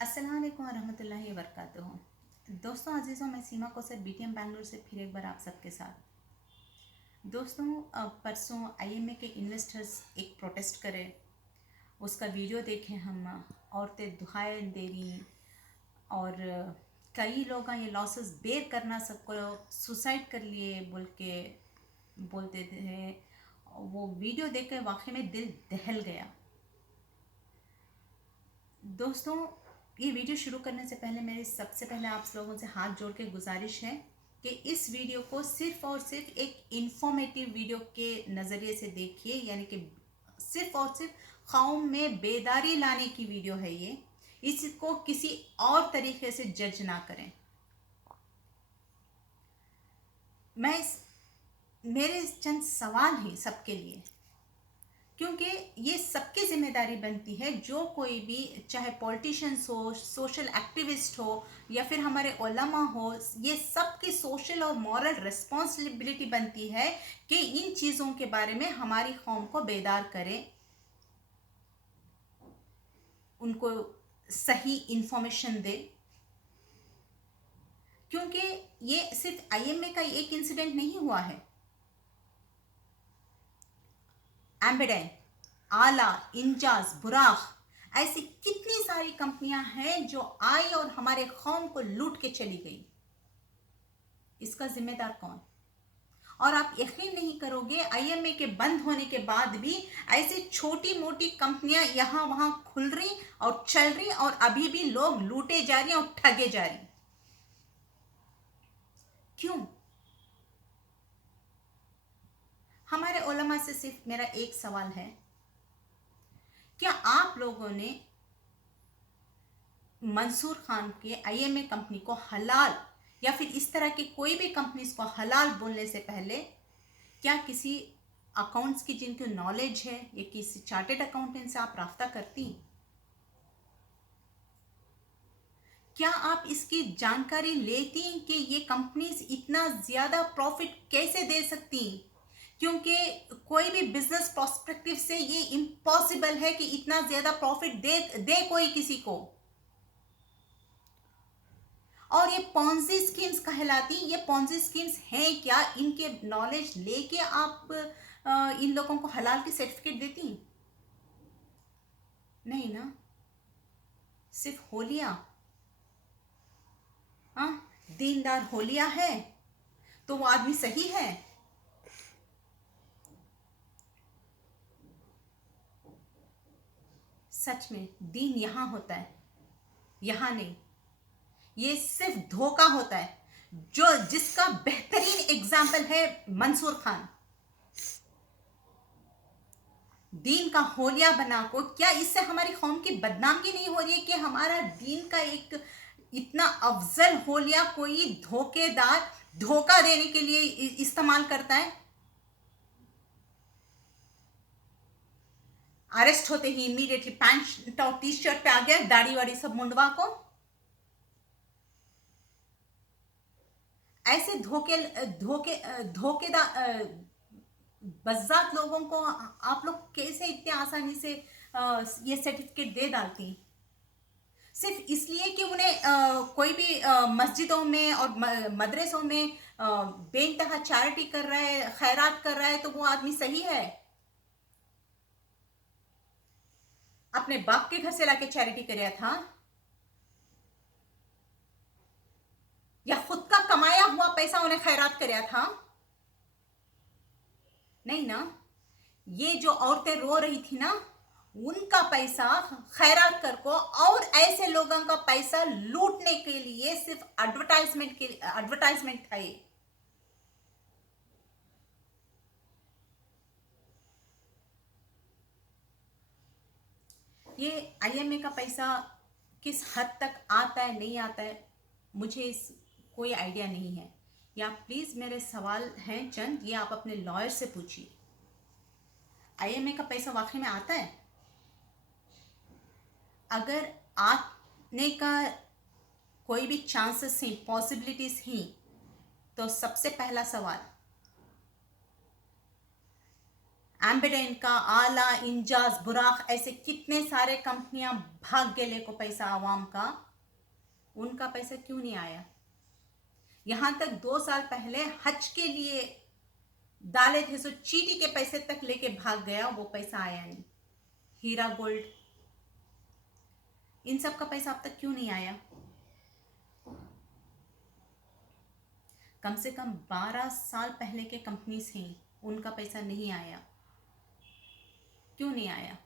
अस्सलाम वालेकुम वरहमतुल्लाहि वबरकातुहू। दोस्तों अजीज़ों, मैं सीमा कौसर बीटीएम बैंगलोर से फिर एक बार आप सबके साथ। दोस्तों, परसों आईएमए के इन्वेस्टर्स एक प्रोटेस्ट करे, उसका वीडियो देखे हम। औरतें दुहाई दे रही और कई लोग ये लॉसेस बेर करना सबको सुसाइड कर लिए बोल के बोलते थे। वो वीडियो देख कर वाकई में दिल दहल गया। दोस्तों, ये वीडियो शुरू करने से पहले मेरी सबसे पहले आप लोगों से हाथ जोड़ के गुजारिश है कि इस वीडियो को सिर्फ और सिर्फ एक इंफॉर्मेटिव वीडियो के नज़रिए से देखिए, यानी कि सिर्फ और सिर्फ कौम में बेदारी लाने की वीडियो है ये। इसको किसी और तरीके से जज ना करें। मैं मेरे चंद सवाल हैं सबके लिए, क्योंकि ये सबकी जिम्मेदारी बनती है। जो कोई भी, चाहे पॉलिटिशियंस हो, सोशल एक्टिविस्ट हो, या फिर हमारे उलमा हो, ये सबकी सोशल और मॉरल रिस्पॉन्सिबिलिटी बनती है कि इन चीज़ों के बारे में हमारी कौम को बेदार करें, उनको सही इंफॉर्मेशन दे। क्योंकि ये सिर्फ आईएमए का एक इंसिडेंट नहीं हुआ है। एम्बेडेन, आला, इंजाज, बुराक, ऐसी कितनी सारी कंपनियां हैं जो आई और हमारे कौम को लूट के चली गई। इसका जिम्मेदार कौन? और आप यकीन नहीं करोगे, आईएमए के बंद होने के बाद भी ऐसी छोटी मोटी कंपनियां यहां वहां खुल रही और चल रही, और अभी भी लोग लूटे जा रही और ठगे जा रही। क्यों? हमारे उलमा से सिर्फ मेरा एक सवाल है, क्या आप लोगों ने मंसूर खान के आईएमए कंपनी को हलाल, या फिर इस तरह की कोई भी कंपनीज को हलाल बोलने से पहले क्या किसी अकाउंट्स की जिनकी नॉलेज है या किसी चार्टेड अकाउंटेंट से आप राफ्ता करती? क्या आप इसकी जानकारी लेती कि ये कंपनीज इतना ज़्यादा प्रॉफिट कैसे दे सकती? क्योंकि कोई भी बिजनेस प्रोस्पेक्टिव से ये इम्पॉसिबल है कि इतना ज़्यादा प्रॉफिट दे दे कोई किसी को। और ये पॉन्जी स्कीम्स कहलाती, ये पॉन्जी स्कीम्स हैं क्या? इनके नॉलेज लेके आप इन लोगों को हलाल की सर्टिफिकेट देती? नहीं ना। सिर्फ होलिया, हाँ, दीनदार होलिया है तो वो आदमी सही है? सच में दीन यहां होता है, यहां नहीं। ये सिर्फ धोखा होता है, जो जिसका बेहतरीन एग्जाम्पल है मंसूर खान। दीन का होलिया बना को, क्या इससे हमारी कौम की बदनामी नहीं हो रही है कि हमारा दीन का एक इतना अफजल होलिया कोई धोखेदार धोखा देने के लिए इस्तेमाल करता है? अरेस्ट होते ही इमीडिएटली पैंट और टी शर्ट पे आ गया, दाढ़ी वाड़ी सब मुंडवा को। ऐसे धोखे धोखे धोखेदार बज्जात लोगों को आप लोग कैसे इतने आसानी से ये सर्टिफिकेट दे डालती? सिर्फ इसलिए कि उन्हें कोई भी मस्जिदों में और मदरसों में बेइंतहा चैरिटी कर रहा है, खैरात कर रहा है, तो वो आदमी सही है? अपने बाप के घर से लाके चैरिटी कराया था, या खुद का कमाया हुआ पैसा उन्हें खैरात कराया था? नहीं ना। ये जो औरतें रो रही थी ना, उनका पैसा खैरात कर को और ऐसे लोगों का पैसा लूटने के लिए सिर्फ एडवर्टाइजमेंट था ये आईएमए का पैसा किस हद तक आता है नहीं आता है, मुझे इस कोई आइडिया नहीं है। या प्लीज़, मेरे सवाल हैं चंद, ये आप अपने लॉयर से पूछिए। आईएमए का पैसा वाकई में आता है? अगर आने का कोई भी चांसेस हैं, पॉसिबिलिटीज हैं, तो सबसे पहला सवाल, एम्बेडेन का, आला, इंजाज, बुराक, ऐसे कितने सारे कंपनियां भाग गए को पैसा आवाम का, उनका पैसा क्यों नहीं आया? यहां तक 2 साल पहले हज के लिए डाले थे सो चीटी के पैसे तक लेके भाग गया, वो पैसा आया नहीं। हीरा गोल्ड, इन सब का पैसा अब तक क्यों नहीं आया? कम से कम 12 साल पहले के कंपनीज हैं, उनका पैसा नहीं आया। क्यों नहीं आया?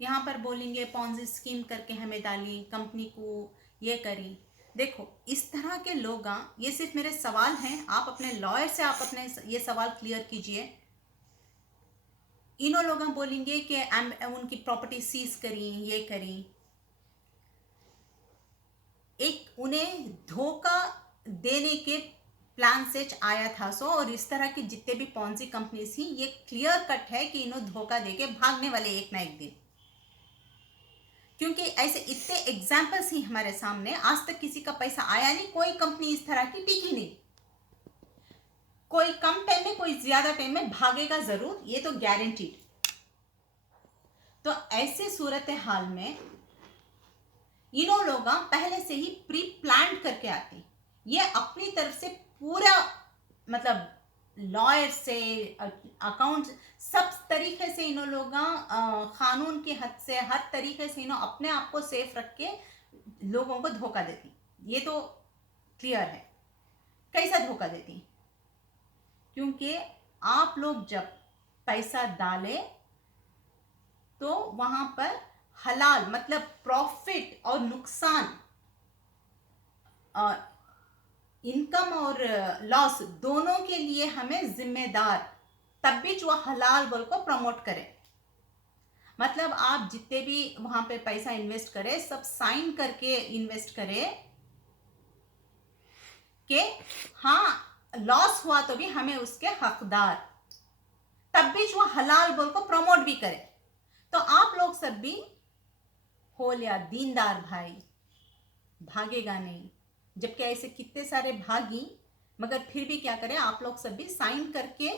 यहां पर बोलेंगे पॉन्जी स्कीम करके हमें डाली, कंपनी को ये करी। देखो, इस तरह के लोग, ये सिर्फ मेरे सवाल हैं, आप अपने लॉयर से आप अपने ये सवाल क्लियर कीजिए। इन्हों लोग बोलेंगे कि उनकी प्रॉपर्टी सीज करी, ये करी। एक उन्हें धोखा देने के प्लान से आया था सो, और इस तरह की जितने भी पॉन्जी कंपनी थी, ये क्लियर कट है कि इन्हों धोखा देके भागने वाले एक ना एक दिन। क्योंकि ऐसे इतने एग्जाम्पल्स ही हमारे सामने, आज तक किसी का पैसा आया नहीं, कोई कंपनी इस तरह की टिकी नहीं। कोई कम टाइम में, कोई ज्यादा टाइम में भागेगा जरूर, ये तो गारंटीड। तो ऐसे सूरत हाल में इन्हों लोग पहले से ही प्री प्लान करके आते, ये अपनी तरफ से पूरा, मतलब लॉयर से, अकाउंट, सब तरीके से इन्हों लोग कानून के हद से, हर तरीके से इन्हों अपने आप को सेफ रख के लोगों को धोखा देती। ये तो क्लियर है। कैसा धोखा देती? क्योंकि आप लोग जब पैसा डाले तो वहां पर हलाल, मतलब प्रॉफिट और नुकसान, इनकम और लॉस दोनों के लिए हमें जिम्मेदार, तब भी जो हलाल बोल को प्रमोट करे। मतलब आप जितने भी वहां पे पैसा इन्वेस्ट करे, सब साइन करके इन्वेस्ट करे कि हाँ लॉस हुआ तो भी हमें उसके हकदार, तब भी जो हलाल बोल को प्रमोट भी करे। तो आप लोग सब भी हो लिया दीनदार भाई, भागेगा नहीं। जबकि ऐसे कितने सारे भागी, मगर फिर भी क्या करें, आप लोग सब भी साइन करके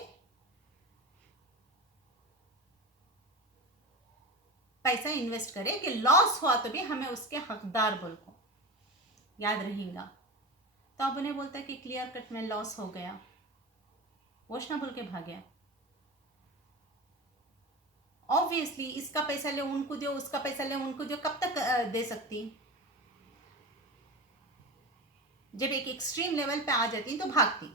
पैसा इन्वेस्ट करें कि लॉस हुआ तो भी हमें उसके हकदार बोल को याद रहेगा। तो अब उन्हें बोलता है कि क्लियर कट में लॉस हो गया, वोश ना बोल के भागे। ऑब्वियसली इसका पैसा ले उनको दो, उसका पैसा ले उनको दो, कब तक दे सकती? जब एक एक्सट्रीम लेवल पे आ जाती तो भागती।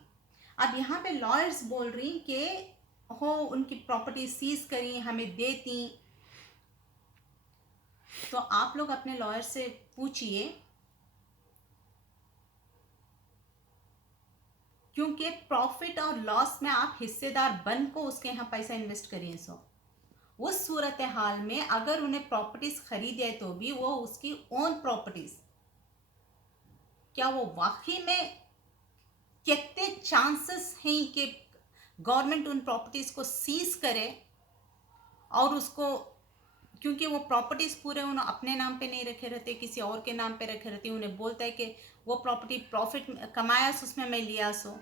अब यहाँ पे लॉयर्स बोल रही कि हो उनकी प्रॉपर्टी सीज करी, हमें देती। तो आप लोग अपने लॉयर से पूछिए, क्योंकि प्रॉफिट और लॉस में आप हिस्सेदार बन को उसके यहाँ पैसा इन्वेस्ट करिए। सो उस सूरत हाल में अगर उन्हें प्रॉपर्टीज खरीदे तो भी वो उसकी ओन प्रॉपर्टीज, क्या वो वाकई में कितने चांसेस हैं कि गवर्नमेंट उन प्रॉपर्टीज को सीज करे और उसको, क्योंकि वो प्रॉपर्टीज पूरे उन्हें अपने नाम पे नहीं रखे रहते, किसी और के नाम पे रखे रहते, उन्हें बोलता है कि वो प्रॉपर्टी प्रॉफिट कमाया सो उसमें मैं लिया सो।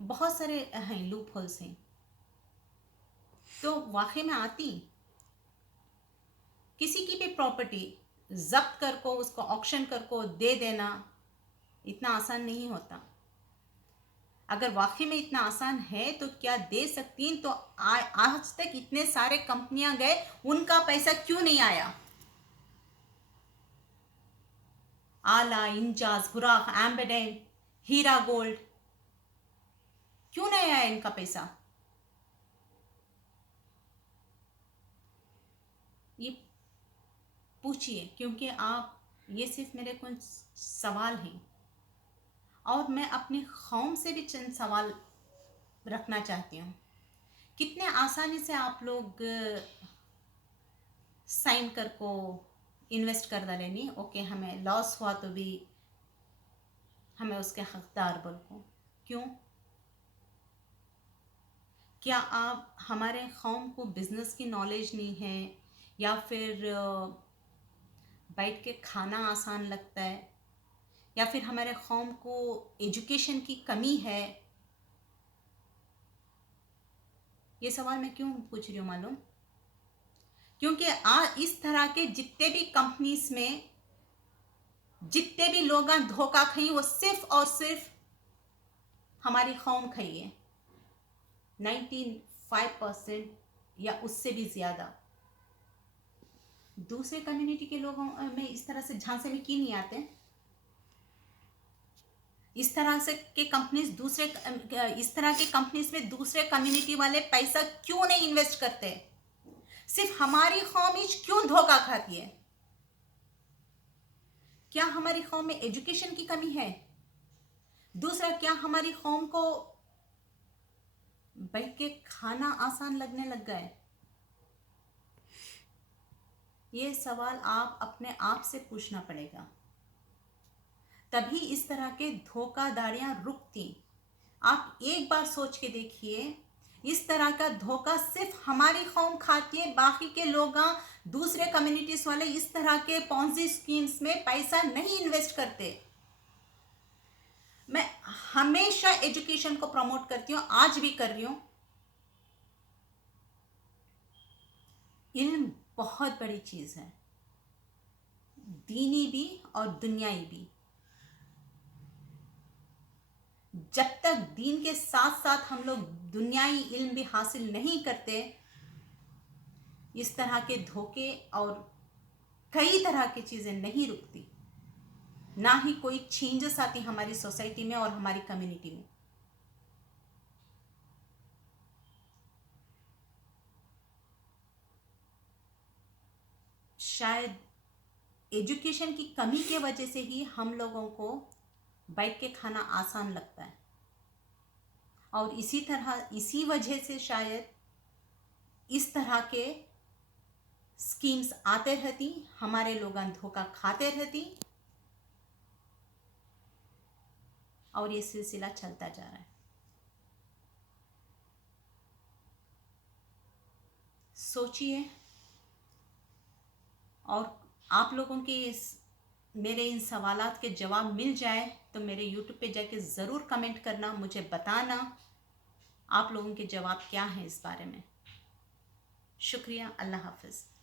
बहुत सारे हैं लूप होल्स हैं। तो वाकई में आती किसी की भी प्रॉपर्टी जब्त कर को उसको ऑक्शन कर को दे देना इतना आसान नहीं होता। अगर वाकई में इतना आसान है तो क्या दे सकती? तो आज तक इतने सारे कंपनियां गए, उनका पैसा क्यों नहीं आया? आला, इंजाज, बुराक, एम्बेडेन, हीरा गोल्ड, क्यों नहीं आया इनका पैसा? ये पूछिए, क्योंकि आप, ये सिर्फ मेरे कुछ सवाल हैं और मैं अपनी कौम से भी चंद सवाल रखना चाहती हूँ। कितने आसानी से आप लोग साइन कर को इन्वेस्ट कर डालेनी, ओके हमें लॉस हुआ तो भी हमें उसके हकदार बोल को, क्यों? क्या आप, हमारे कौम को बिजनेस की नॉलेज नहीं है, या फिर बैठ के खाना आसान लगता है, या फिर हमारे कौम को एजुकेशन की कमी है? ये सवाल मैं क्यों पूछ रही हूँ मालूम? क्योंकि इस तरह के जितने भी कंपनीज में जितने भी लोग धोखा खाई, वो सिर्फ और सिर्फ हमारी कौम खाई है। 95% या उससे भी ज्यादा। दूसरे कम्युनिटी के लोगों में इस तरह से झांसे में क्यों नहीं आते? इस तरह के कंपनीज में दूसरे कम्युनिटी वाले पैसा क्यों नहीं इन्वेस्ट करते? सिर्फ हमारी कौम ही क्यों धोखा खाती है? क्या हमारी कौम में एजुकेशन की कमी है? दूसरा, क्या हमारी कौम को बैठ के खाना आसान लगने लग गया है? ये सवाल आप अपने आप से पूछना पड़ेगा, तभी इस तरह के धोखाधड़ियां रुकती। आप एक बार सोच के देखिए, इस तरह का धोखा सिर्फ हमारी कौम खाती है, बाकी के लोग दूसरे कम्युनिटीज वाले इस तरह के पॉन्जी स्कीम्स में पैसा नहीं इन्वेस्ट करते। मैं हमेशा एजुकेशन को प्रमोट करती हूँ, आज भी कर रही हूँ। इल्म बहुत बड़ी चीज है, दीनी भी और दुनियाई भी। जब तक दीन के साथ साथ हम लोग दुनियाई इल्म भी हासिल नहीं करते, इस तरह के धोखे और कई तरह की चीजें नहीं रुकती, ना ही कोई चेंजेस आती हमारी सोसाइटी में और हमारी कम्युनिटी में। शायद एजुकेशन की कमी के वजह से ही हम लोगों को बैठ के खाना आसान लगता है, और इसी वजह से शायद इस तरह के स्कीम्स आते रहती, हमारे लोग धोखा खाते रहती, और ये सिलसिला चलता जा रहा है। सोचिए, और आप लोगों के मेरे इन सवालात के जवाब मिल जाए तो मेरे YouTube पे जाके ज़रूर कमेंट करना, मुझे बताना आप लोगों के जवाब क्या हैं इस बारे में। शुक्रिया। अल्लाह हाफ़िज़।